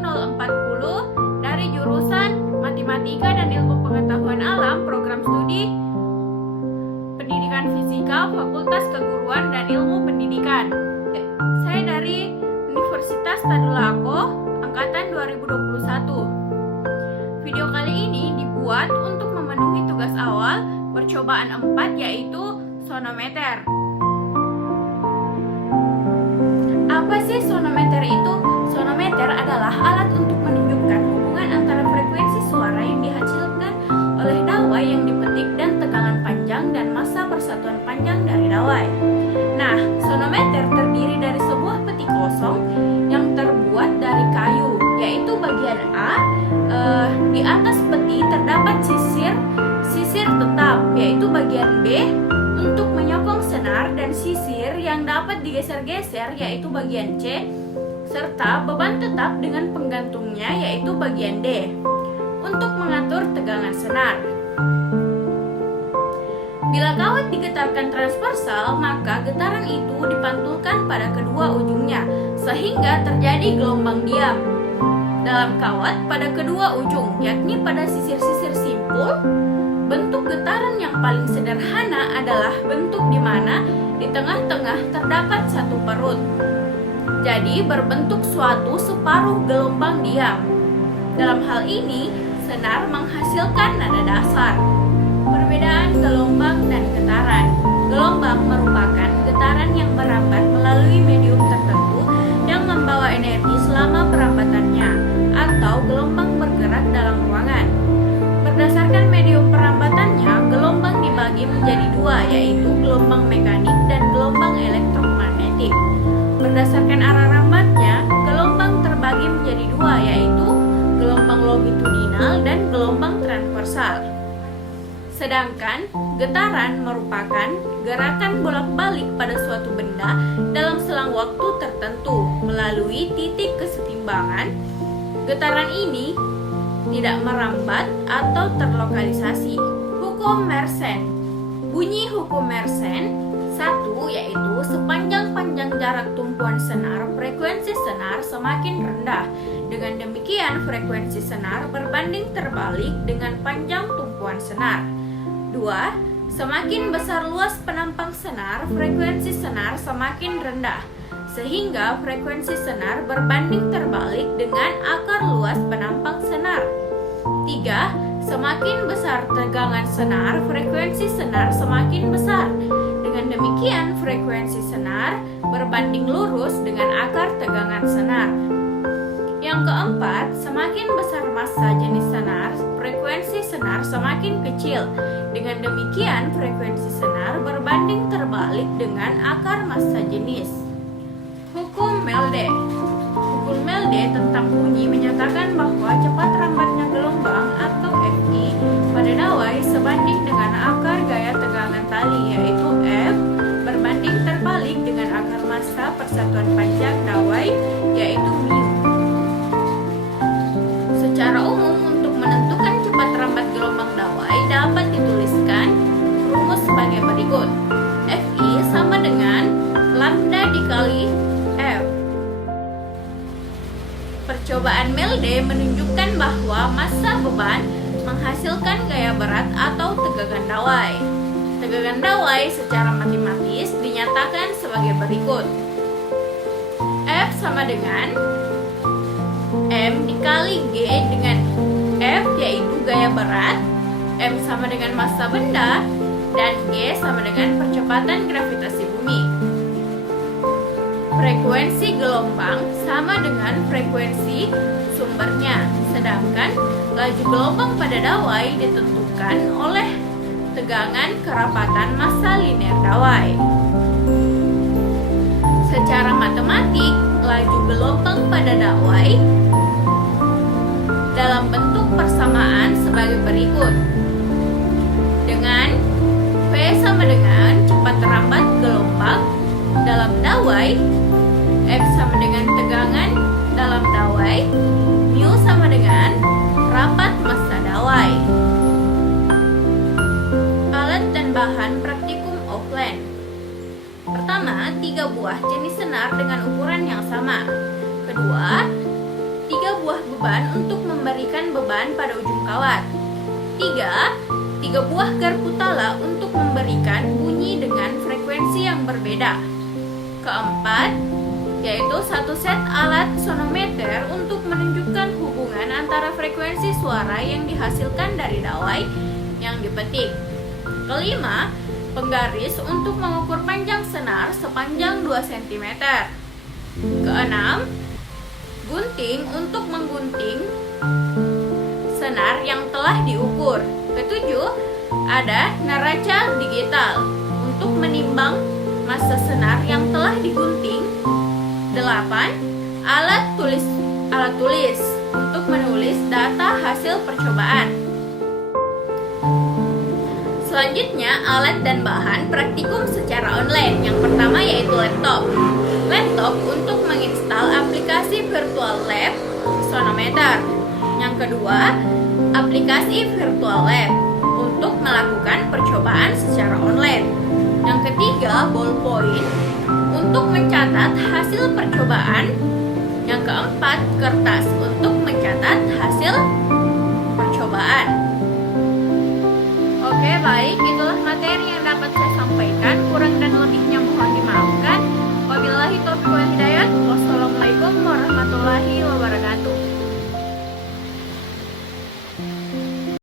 040 dari jurusan Matematika dan Ilmu Pengetahuan Alam, program studi Pendidikan Fisika, Fakultas Keguruan dan Ilmu Pendidikan. Saya dari Universitas Tadulako, angkatan 2021. Video kali ini dibuat untuk memenuhi tugas awal percobaan 4, yaitu sonometer. Apa sih sonometer itu? Sonometer adalah alat untuk menunjukkan hubungan antara frekuensi suara yang dihasilkan oleh dawai yang dipetik dan tegangan panjang dan massa persatuan panjang dari dawai. Nah, sonometer terdiri dari sebuah peti kosong yang terbuat dari kayu, yaitu bagian A. Di atas peti terdapat sisir tetap, yaitu bagian B untuk menyokong senar, dan sisir yang dapat digeser-geser, yaitu bagian C, serta beban tetap dengan penggantungnya, yaitu bagian D, untuk mengatur tegangan senar. Bila kawat digetarkan transversal, maka getaran itu dipantulkan pada kedua ujungnya, sehingga terjadi gelombang diam dalam kawat pada kedua ujung, yakni pada sisir-sisir simpul. Bentuk getaran yang paling sederhana adalah bentuk di mana di tengah-tengah terdapat satu perut. Jadi berbentuk suatu separuh gelombang diam. Dalam hal ini, senar menghasilkan nada dasar. Perbedaan gelombang dan getaran. Gelombang merupakan getaran yang merambat melalui medium tertentu yang membawa energi selama perambatannya, atau gelombang bergerak dalam ruangan. Berdasarkan medium perambatannya, gelombang dibagi menjadi dua, yaitu gelombang mekanik dan gelombang elektromagnetik. Berdasarkan arah rambatnya, gelombang terbagi menjadi dua, yaitu gelombang longitudinal dan gelombang transversal. Sedangkan getaran merupakan gerakan bolak-balik pada suatu benda dalam selang waktu tertentu melalui titik kesetimbangan. Getaran ini tidak merambat atau terlokalisasi. Hukum Mersenne. Bunyi hukum Mersenne 1, yaitu sepanjang-panjang jarak tumpuan senar, frekuensi senar semakin rendah. Dengan demikian, frekuensi senar berbanding terbalik dengan panjang tumpuan senar. 2. Semakin besar luas penampang senar, frekuensi senar semakin rendah, sehingga frekuensi senar berbanding terbalik dengan akar luas penampang senar. 3. Semakin besar tegangan senar, frekuensi senar semakin besar. Dengan demikian, frekuensi senar berbanding lurus dengan akar tegangan senar. Yang keempat, semakin besar massa jenis senar, frekuensi senar semakin kecil. Dengan demikian, frekuensi senar berbanding terbalik dengan akar massa jenis. Hukum Melde. Hukum Melde tentang bunyi menyatakan bahwa cepat rambatnya gelombang atau Fi pada dawai sebanding dengan akar gaya tegangan tali, yaitu F berbanding terbalik dengan akar massa persatuan panjang dawai, yaitu mu. Secara umum, untuk menentukan cepat rambat gelombang dawai dapat dituliskan rumus sebagai berikut. Fi sama dengan lambda dikali F. Percobaan Melde menunjukkan bahwa massa beban menghasilkan gaya berat atau tegangan dawai. Tegangan dawai secara matematis dinyatakan sebagai berikut. F sama dengan M dikali G dengan F, yaitu gaya berat, M sama dengan massa benda, dan G sama dengan percepatan gravitasi bumi. Frekuensi gelombang sama dengan frekuensi sumbernya, sedangkan laju gelombang pada dawai ditentukan oleh tegangan kerapatan massa linear dawai. Secara matematik, laju gelombang pada dawai dalam bentuk persamaan sebagai berikut. Dengan V sama dengan cepat rambat gelombang dalam dawai, X sama dengan tegangan dalam dawai, mu sama dengan rapat massa dawai. Alat dan bahan praktikum offline. Pertama, 3 buah jenis senar dengan ukuran yang sama. Kedua, 3 3 buah beban untuk memberikan beban pada ujung kawat. 3 buah garpu tala untuk memberikan bunyi dengan frekuensi yang berbeda. Keempat, yaitu 1 set alat sonometer untuk menunjukkan hubungan antara frekuensi suara yang dihasilkan dari dawai yang dipetik. Kelima, penggaris untuk mengukur panjang senar sepanjang 2 cm. Keenam, gunting untuk menggunting senar yang telah diukur. Ketujuh, ada neraca digital untuk menimbang massa senar yang telah digunting. 8. Alat tulis untuk menulis data hasil percobaan. Selanjutnya, alat dan bahan praktikum secara online. Yang pertama yaitu laptop. Laptop untuk menginstal aplikasi Virtual Lab Sonometer. Yang kedua, aplikasi Virtual Lab untuk melakukan percobaan secara online. Yang ketiga, ballpoint untuk mencatat hasil percobaan. Yang keempat, kertas untuk mencatat hasil percobaan. Oke, baik, itulah materi